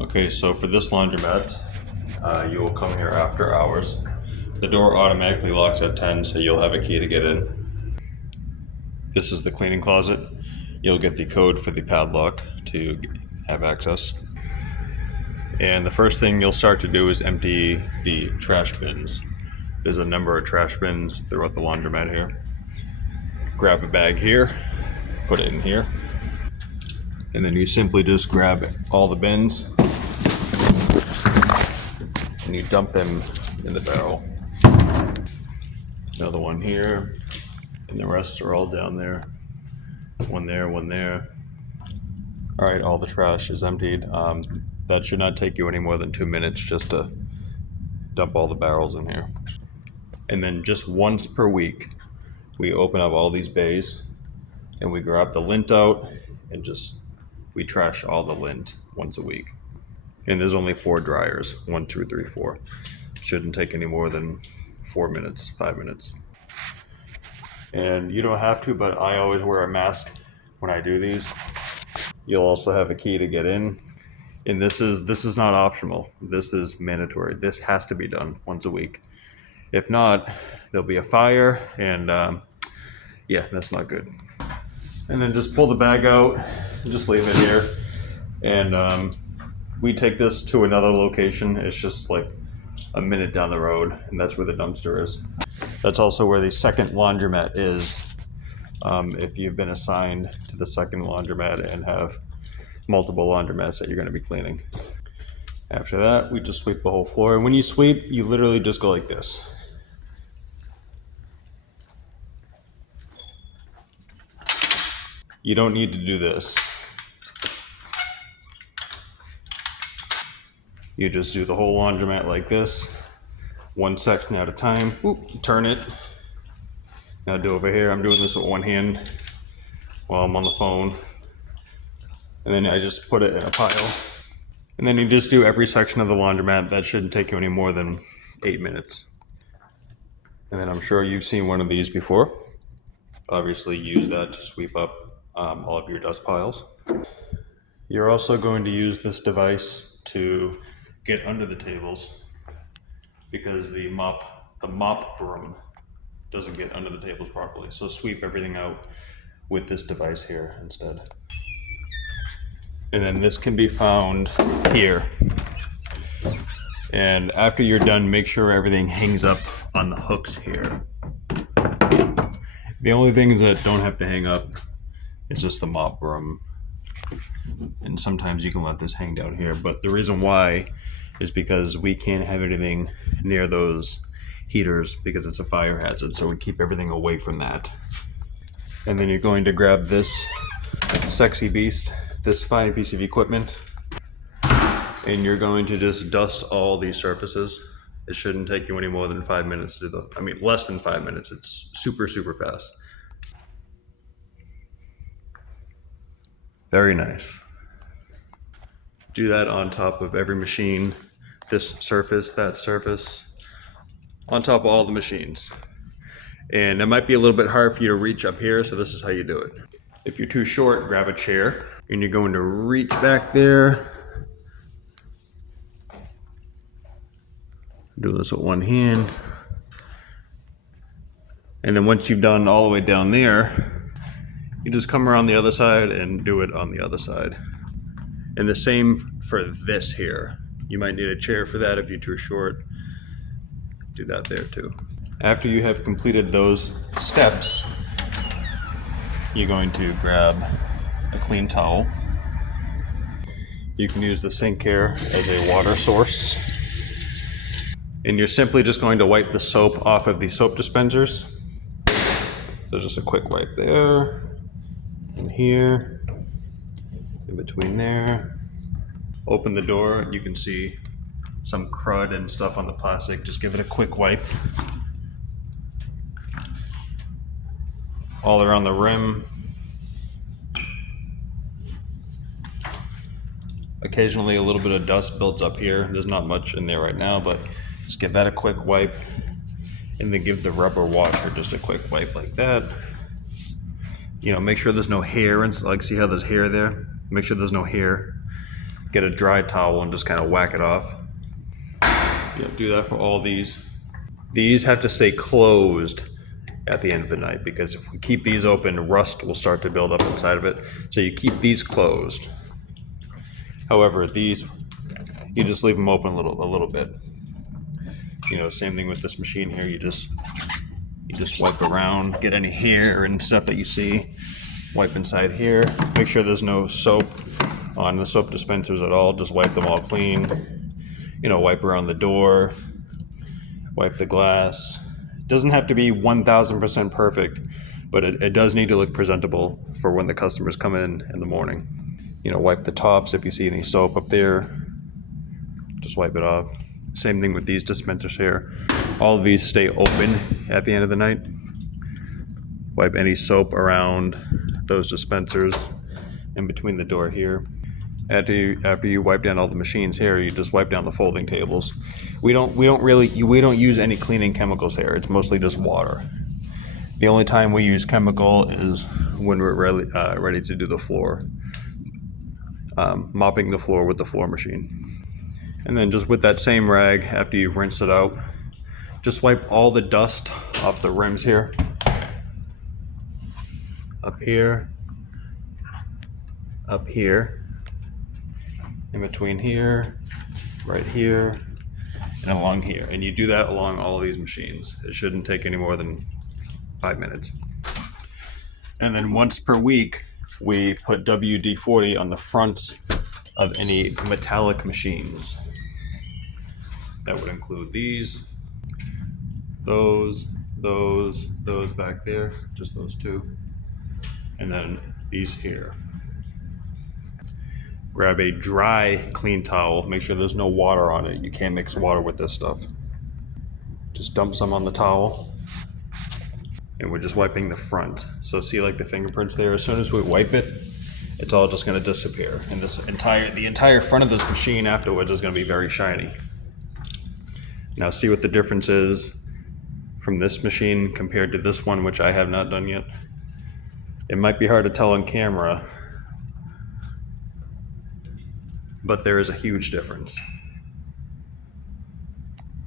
Okay, so for this laundromat, you will come here after hours. The door automatically locks at 10, so you'll have a key to get in. This is the cleaning closet. You'll get the code for the padlock to have access. And the first thing you'll start to do is empty the trash bins. There's a number of trash bins throughout the laundromat here. Grab a bag here, put it in here, and then you simply just grab all the bins and you dump them in the barrel. Another one here, and the rest are all down there. One there, one there. All right, all the trash is emptied. That should not take you any more than 2 minutes just to dump all the barrels in here. And then just once per week, we open up all these bays and we grab the lint out and we trash all the lint once a week. And there's only 4 dryers, 1, 2, 3, 4. Shouldn't take any more than 4 minutes, 5 minutes. And you don't have to, but I always wear a mask when I do these. You'll also have a key to get in. And this is not optional. This is mandatory. This has to be done once a week. If not, there'll be a fire, and yeah, that's not good. And then just pull the bag out and just leave it here. And we take this to another location. It's just like a minute down the road, and that's where the dumpster is. That's also where the second laundromat is. If you've been assigned to the second laundromat and have multiple laundromats that you're going to be cleaning. After that, we just sweep the whole floor. And when you sweep, you literally just go like this. You don't need to do this. You just do the whole laundromat like this, one section at a time. Oop, turn it. Now do over here. I'm doing this with one hand while I'm on the phone. And then I just put it in a pile. And then you just do every section of the laundromat. That shouldn't take you any more than 8 minutes. And then I'm sure you've seen one of these before. Obviously use that to sweep up all of your dust piles. You're also going to use this device to get under the tables because the mop broom doesn't get under the tables properly. So sweep everything out with this device here instead. And then this can be found here. And after you're done, make sure everything hangs up on the hooks here. The only things that don't have to hang up is just the mop broom. And sometimes you can let this hang down here, but the reason why is because we can't have anything near those heaters because it's a fire hazard, so we keep everything away from that. And then you're going to grab this sexy beast, this fine piece of equipment, and you're going to just dust all these surfaces. It shouldn't take you any more than 5 minutes to do less than 5 minutes. It's super, super fast. Very nice. Do that on top of every machine, this surface, that surface, on top of all the machines. And it might be a little bit hard for you to reach up here, so this is how you do it. If you're too short, grab a chair, and you're going to reach back there. Do this with one hand. And then once you've done all the way down there, you just come around the other side and do it on the other side. And the same for this here. You might need a chair for that if you're too short. Do that there too. After you have completed those steps, you're going to grab a clean towel. You can use the sink here as a water source. And you're simply just going to wipe the soap off of the soap dispensers. So just a quick wipe there, and here, in between there. Open the door, you can see some crud and stuff on the plastic. Just give it a quick wipe. All around the rim. Occasionally a little bit of dust builds up here. There's not much in there right now, but just give that a quick wipe. And then give the rubber washer just a quick wipe like that. You know, make sure there's no hair, and like see how there's hair there? Make sure there's no hair. get a dry towel and just kind of whack it off. Yeah, do that for all these. These have to stay closed at the end of the night, because if we keep these open, rust will start to build up inside of it. So you keep these closed. However, these, you just leave them open a little bit. You know, same thing with this machine here. You just wipe around, get any hair and stuff that you see. Wipe inside here. Make sure there's no soap on the soap dispensers at all. Just wipe them all clean. You know, wipe around the door. Wipe the glass. It doesn't have to be 1000% perfect, but it does need to look presentable for when the customers come in the morning. You know, wipe the tops if you see any soap up there. Just wipe it off. Same thing with these dispensers here. All of these stay open at the end of the night. Wipe any soap around those dispensers in between the door here. After you wipe down all the machines here, you just wipe down the folding tables. We don't use any cleaning chemicals here. It's mostly just water. The only time we use chemical is when we're ready to do the floor, mopping the floor with the floor machine. And then just with that same rag, after you've rinsed it out, just wipe all the dust off the rims here, up here, in between here, right here, and along here. And you do that along all of these machines. It shouldn't take any more than 5 minutes. And then once per week, we put WD-40 on the fronts of any metallic machines. That would include these, those back there, just those two, and then these here. Grab a dry, clean towel. Make sure there's no water on it. You can't mix water with this stuff. Just dump some on the towel. And we're just wiping the front. So see, like the fingerprints there, as soon as we wipe it, it's all just gonna disappear. And the entire front of this machine afterwards is gonna be very shiny. Now see what the difference is from this machine compared to this one, which I have not done yet. It might be hard to tell on camera, but there is a huge difference.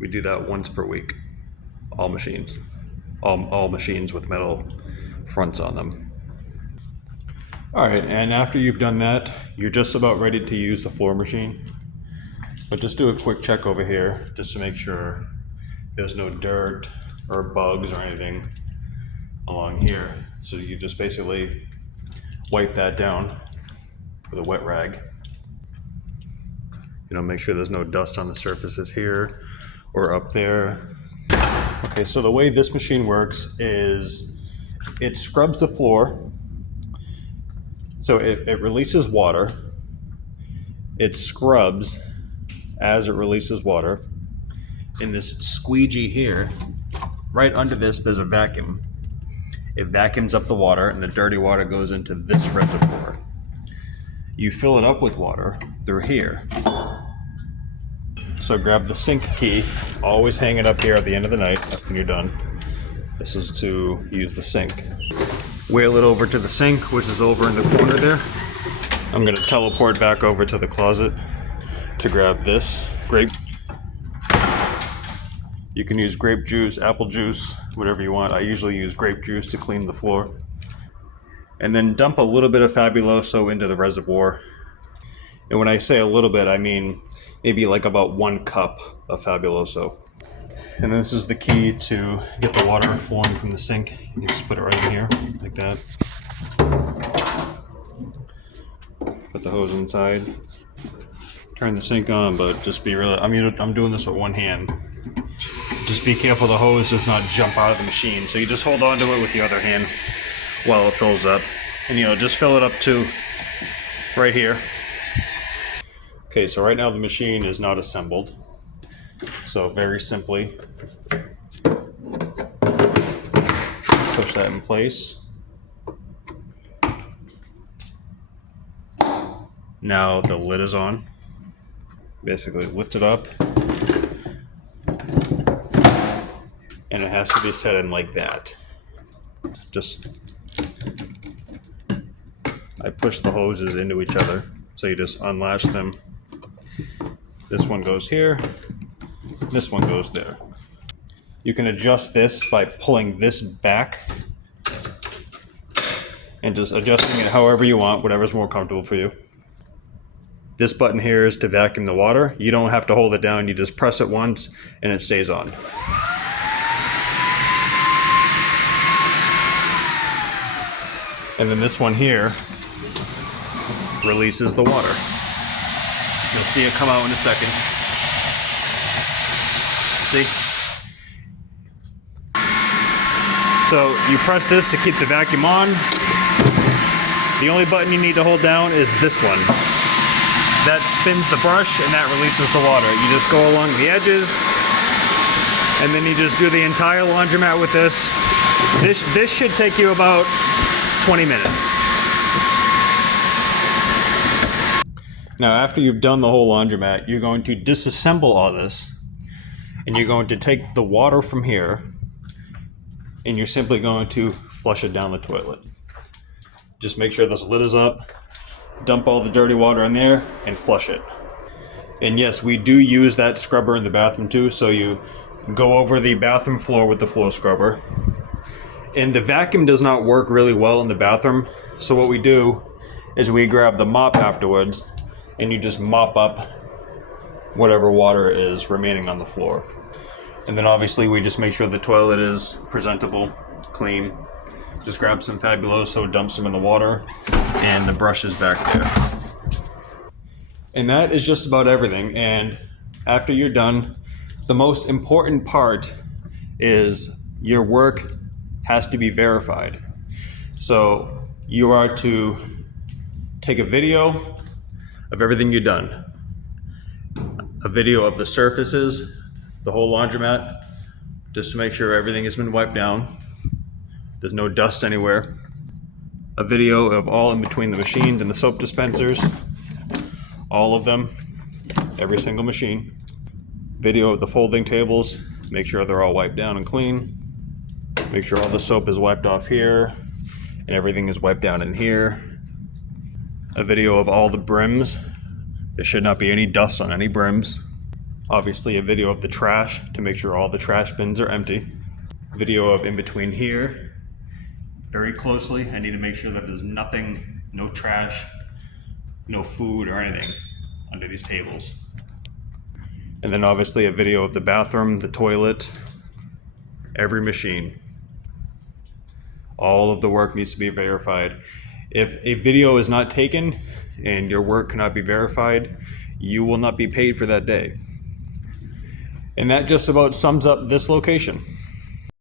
We do that once per week, all machines. All machines with metal fronts on them. All right, and after you've done that, you're just about ready to use the floor machine. But just do a quick check over here, just to make sure there's no dirt or bugs or anything along here. So you just basically wipe that down with a wet rag. You know, make sure there's no dust on the surfaces here or up there. Okay, so the way this machine works is it scrubs the floor. So it releases water. It scrubs as it releases water. In this squeegee here, right under this, there's a vacuum. It vacuums up the water, and the dirty water goes into this reservoir. You fill it up with water through here. So grab the sink key, always hang it up here at the end of the night when you're done. This is to use the sink. Wheel it over to the sink, which is over in the corner there. I'm gonna teleport back over to the closet to grab this grape. You can use grape juice, apple juice, whatever you want. I usually use grape juice to clean the floor. And then dump a little bit of Fabuloso into the reservoir. And when I say a little bit, I mean maybe like about 1 cup of Fabuloso. And this is the key to get the water flowing from the sink. You just put it right in here, like that. Put the hose inside. Turn the sink on, but just be really, I'm doing this with one hand. Just be careful the hose does not jump out of the machine. So you just hold on to it with the other hand while it fills up. And just fill it up to right here. Okay, so right now the machine is not assembled. So very simply, push that in place. Now the lid is on. Basically lift it up. And it has to be set in like that. I push the hoses into each other. So you just unlatch them This one goes here. This one goes there. You can adjust this by pulling this back and just adjusting it however you want, whatever's more comfortable for you. This button here is to vacuum the water. You don't have to hold it down, you just press it once and it stays on. And then this one here releases the water. You'll see it come out in a second. See? So you press this to keep the vacuum on. The only button you need to hold down is this one. That spins the brush and that releases the water. You just go along the edges and then you just do the entire laundromat with this. This should take you about 20 minutes. Now after you've done the whole laundromat, you're going to disassemble all this and you're going to take the water from here and you're simply going to flush it down the toilet. Just make sure this lid is up, dump all the dirty water in there, and flush it. And yes, we do use that scrubber in the bathroom too, so you go over the bathroom floor with the floor scrubber. And the vacuum does not work really well in the bathroom, so what we do is we grab the mop afterwards, and you just mop up whatever water is remaining on the floor. And then obviously we just make sure the toilet is presentable, clean. Just grab some Fabuloso, dump some in the water, and the brush is back there. And that is just about everything. And after you're done, the most important part is your work has to be verified. So you are to take a video of everything you've done, a video of the surfaces, the whole laundromat, just to make sure everything has been wiped down. There's no dust anywhere. A video of all in between the machines and the soap dispensers. All of them, every single machine. Video of the folding tables. Make sure they're all wiped down and clean. Make sure all the soap is wiped off here and everything is wiped down in here. A video of all the brims. There should not be any dust on any brims. Obviously a video of the trash to make sure all the trash bins are empty. Video of in between here. Very closely, I need to make sure that there's nothing, no trash, no food or anything under these tables. And then obviously a video of the bathroom, the toilet, every machine. All of the work needs to be verified. If a video is not taken and your work cannot be verified, you will not be paid for that day. And that just about sums up this location.